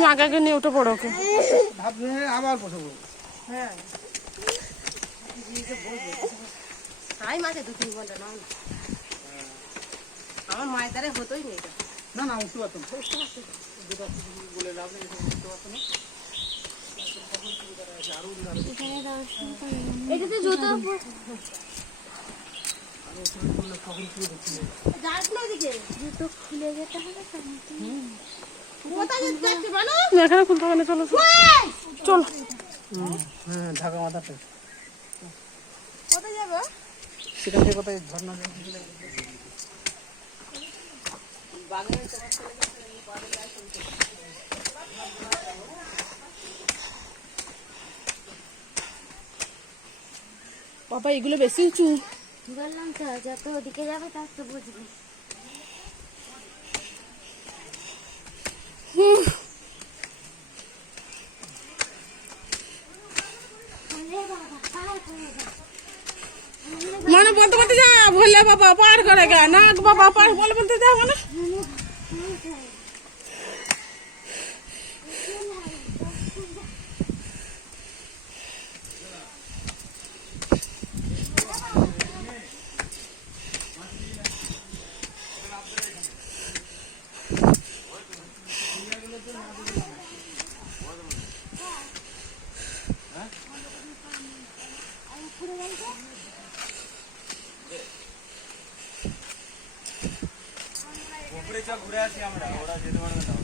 তুমি আগে আগে নিয়ে উঠে পড়ো ওকে। আবার বসাবো। হ্যাঁ টাইম আছে 2-3 ঘন্টা না আমার মায়ের দ্বারা হতোই না এটা। না না উঠতে পারতাম বলে লাভ নেই, উঠতে পারতাম না। এটাতে জুতো জুতো খুলে যেতে হবে। এখানে খুলতে হবে না, চলো চলো। হ্যাঁ ঢাকা মাথাটা কোথায় যাবো? সেখান থেকে কোথায় ঝর্ণা বাবা এগুলো বেশি উঁচু। বললাম তো যত ওদিকে যাবে তত তো বুঝবে। মানে বলতে বলতে যা ভুললে বাবা পার করে গা না বাবা পার বলে বলতে যা মানে ঘুরে আসি আমরা, ওরা যেতে পারবে না।